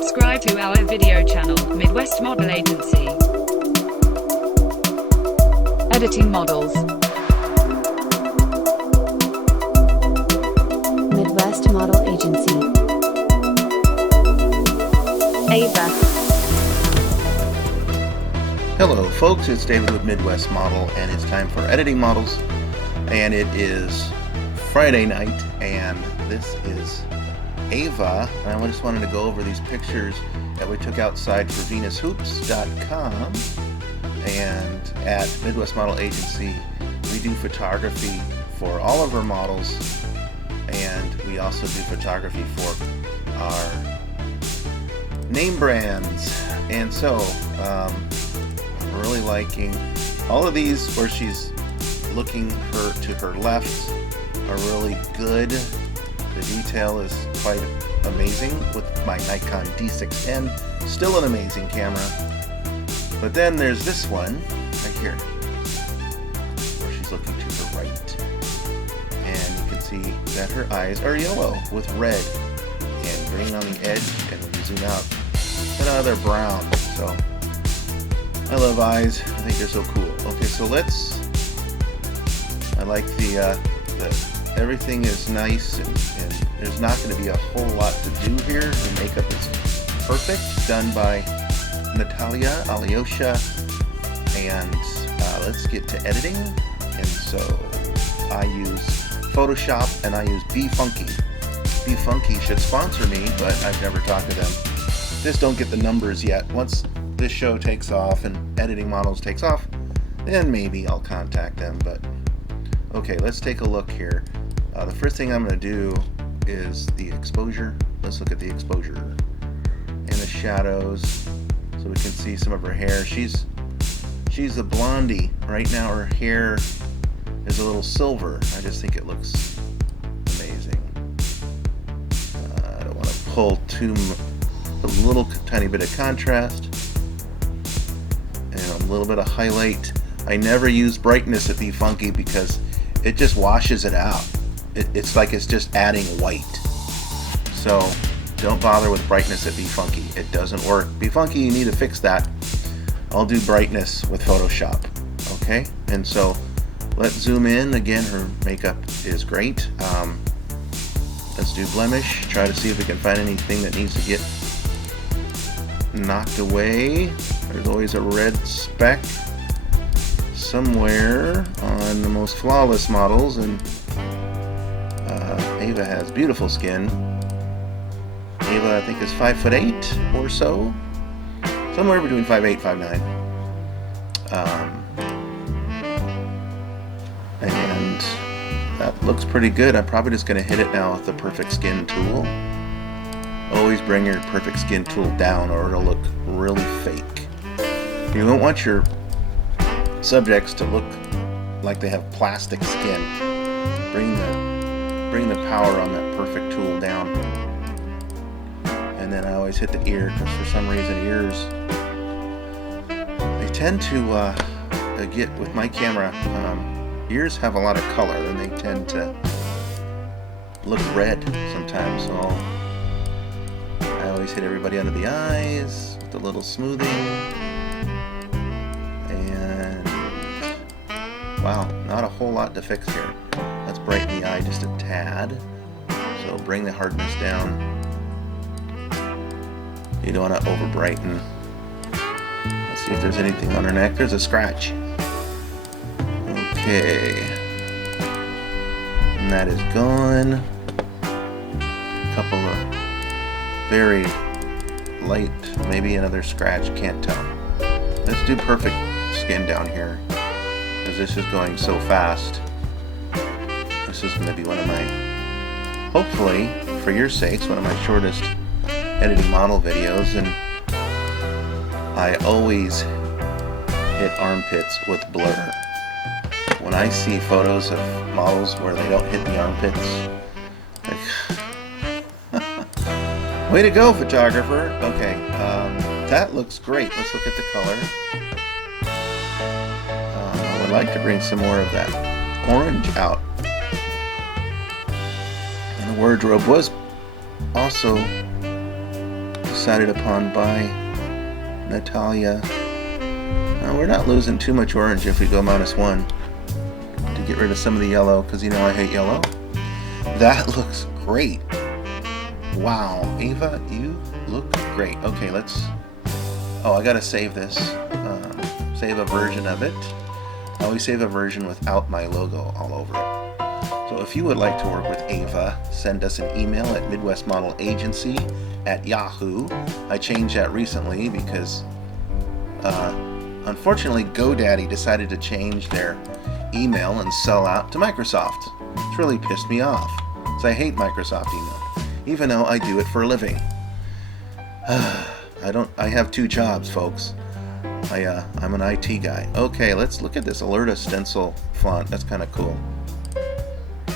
subscribe to our video channel, Midwest Model Agency. Editing models. Midwest Model Agency. Ava. Hello folks, it's David with Midwest Model, and it's time for editing models. And it is Friday night, and this is Ava. And I just wanted to go over these pictures that we took outside for VenusHoops.com. And at Midwest Model Agency, we do photography for all of our models, and we also do photography for our name brands. And so I'm really liking all of these where she's looking to her left are really good. The detail is quite amazing with my Nikon D610, still an amazing camera. But then there's this one right here where she's looking to her right, and you can see that her eyes are yellow with red and green on the edge, and when you zoom out, they're brown. So I love eyes. I think they're so cool. Okay, so I like the everything is nice, and there's not going to be a whole lot to do here. The makeup is perfect, done by Natalia Alyosha, and let's get to editing. And so I use Photoshop, and I use BeFunky. BeFunky should sponsor me, but I've never talked to them. Just don't get the numbers yet. Once this show takes off and editing models takes off, then maybe I'll contact them. But okay, let's take a look here. The first thing I'm going to do is the exposure. Let's look at the exposure and the shadows so we can see some of her hair. She's a blondie. Right now her hair is a little silver. I just think it looks amazing. I don't want to pull a little tiny bit of contrast and a little bit of highlight. I never use brightness at BeFunky because it just washes it out. It's like it's just adding white. So don't bother with brightness at BeFunky. It doesn't work. BeFunky, you need to fix that. I'll do brightness with Photoshop. Okay? And so let's zoom in. Again, her makeup is great. Let's do blemish. Try to see if we can find anything that needs to get knocked away. There's always a red speck somewhere on the most flawless models, and Ava has beautiful skin. Ava, I think, is 5'8" or so, somewhere between 5'8" 5'9". And that looks pretty good. I'm probably just going to hit it now with the perfect skin tool. Always bring your perfect skin tool down or it'll look really fake. You don't want your subjects to look like they have plastic skin. Bring the power on that perfect tool down. And then I always hit the ear, because for some reason ears, they tend to get, with my camera, ears have a lot of color and they tend to look red sometimes. So I always hit everybody under the eyes with a little smoothing. Wow, not a whole lot to fix here. Let's brighten the eye just a tad. So bring the hardness down. You don't want to over brighten. Let's see if there's anything on her neck. There's a scratch. Okay. And that is gone. A couple of very light, maybe another scratch, can't tell. Let's do perfect skin down here, because this is going so fast. This is going to be one of my, hopefully, for your sakes, one of my shortest editing model videos. And I always hit armpits with blur. When I see photos of models where they don't hit the armpits, way to go, photographer. Okay, that looks great. Let's look at the color. I would like to bring some more of that orange out. And the wardrobe was also decided upon by Natalia. We're not losing too much orange if we go -1 to get rid of some of the yellow, because you know I hate yellow. That looks great. Wow, Ava, you look great. Okay, let's... Oh, I gotta save this. Save a version of it. I always save a version without my logo all over it. So if you would like to work with Ava, send us an email at midwestmodelagency@yahoo. I changed that recently because unfortunately GoDaddy decided to change their email and sell out to Microsoft. It's really pissed me off. So I hate Microsoft email, even though I do it for a living. I have 2 jobs, folks. I'm an IT guy. Okay, let's look at this Alerta stencil font. That's kind of cool.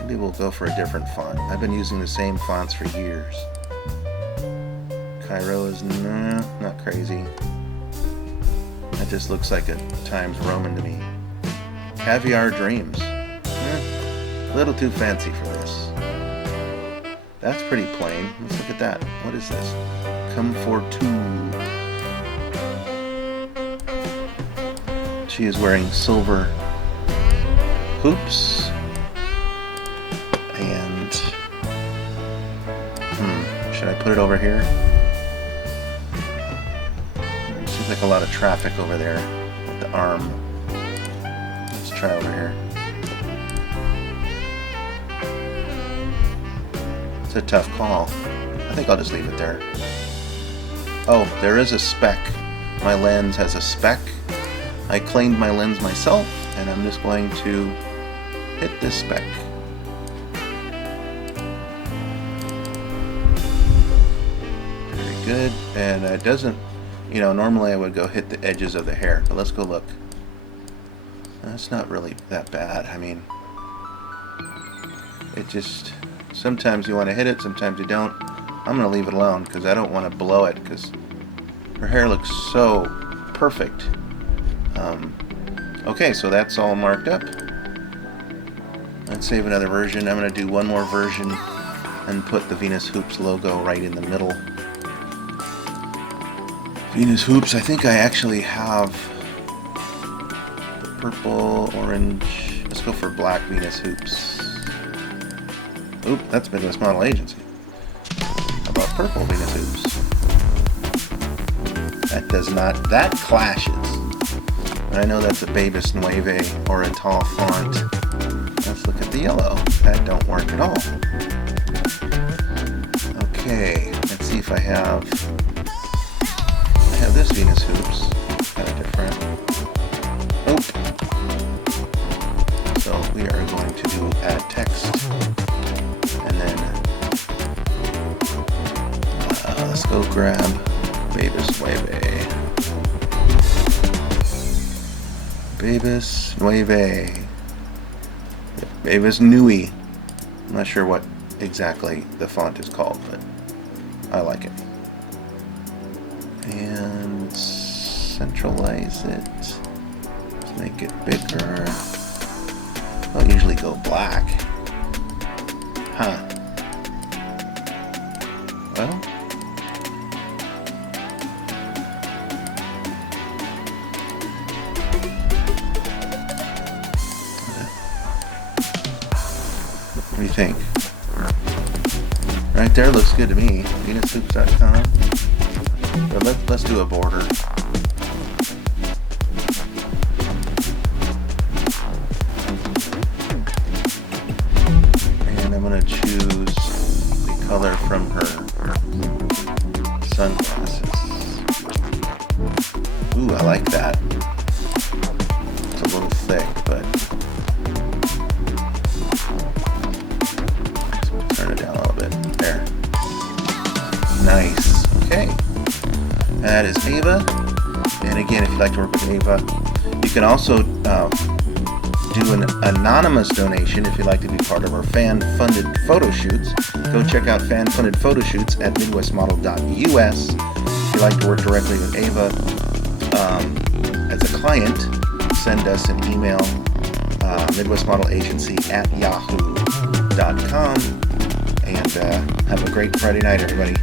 Maybe we'll go for a different font. I've been using the same fonts for years. Cairo is not crazy. That just looks like a Times Roman to me. Caviar Dreams. A little too fancy for this. That's pretty plain. Let's look at that. What is this? Come for 2. She is wearing silver hoops. And should I put it over here? Seems like a lot of traffic over there with the arm. Let's try over here. It's a tough call. I think I'll just leave it there. Oh, there is a speck. My lens has a speck. I cleaned my lens myself, and I'm just going to hit this speck. Very good. And it doesn't, normally I would go hit the edges of the hair, but let's go look. That's not really that bad. I mean, it just, sometimes you want to hit it, sometimes you don't. I'm going to leave it alone because I don't want to blow it because her hair looks so perfect. Okay, so that's all marked up. Let's save another version. I'm going to do one more version and put the Venus Hoops logo right in the middle. Venus Hoops, I think I actually have the purple, orange. Let's go for black Venus Hoops. Oop, that's Midwest Model Agency. How about purple Venus Hoops? That clashes. I know that's a Babus Nueve Oriental font. Let's look at the yellow. That don't work at all. Okay, let's see if I have this Venus Hoops. Kind of different. Nope. So we are going to do add text. And then let's go grab Babus Nueve. Babus Nueve. Babus Nui. I'm not sure what exactly the font is called, but I like it. And centralize it. Let's make it bigger. I'll usually go black. Huh. Well. What do you think? Right there looks good to me. VenusHoops.com. But let's do a border. And I'm gonna choose the color from her sunglasses. Ooh, I like that. It's a little thick, but turn it down a little bit. There. Nice. Okay. That is Ava. And again, if you'd like to work with Ava, you can also do an anonymous donation if you'd like to be part of our fan-funded photo shoots. Go check out fan-funded photo shoots at midwestmodel.us. If you'd like to work directly with Ava as a client, send us an email, midwestmodelagency@yahoo.com. And have a great Friday night, everybody.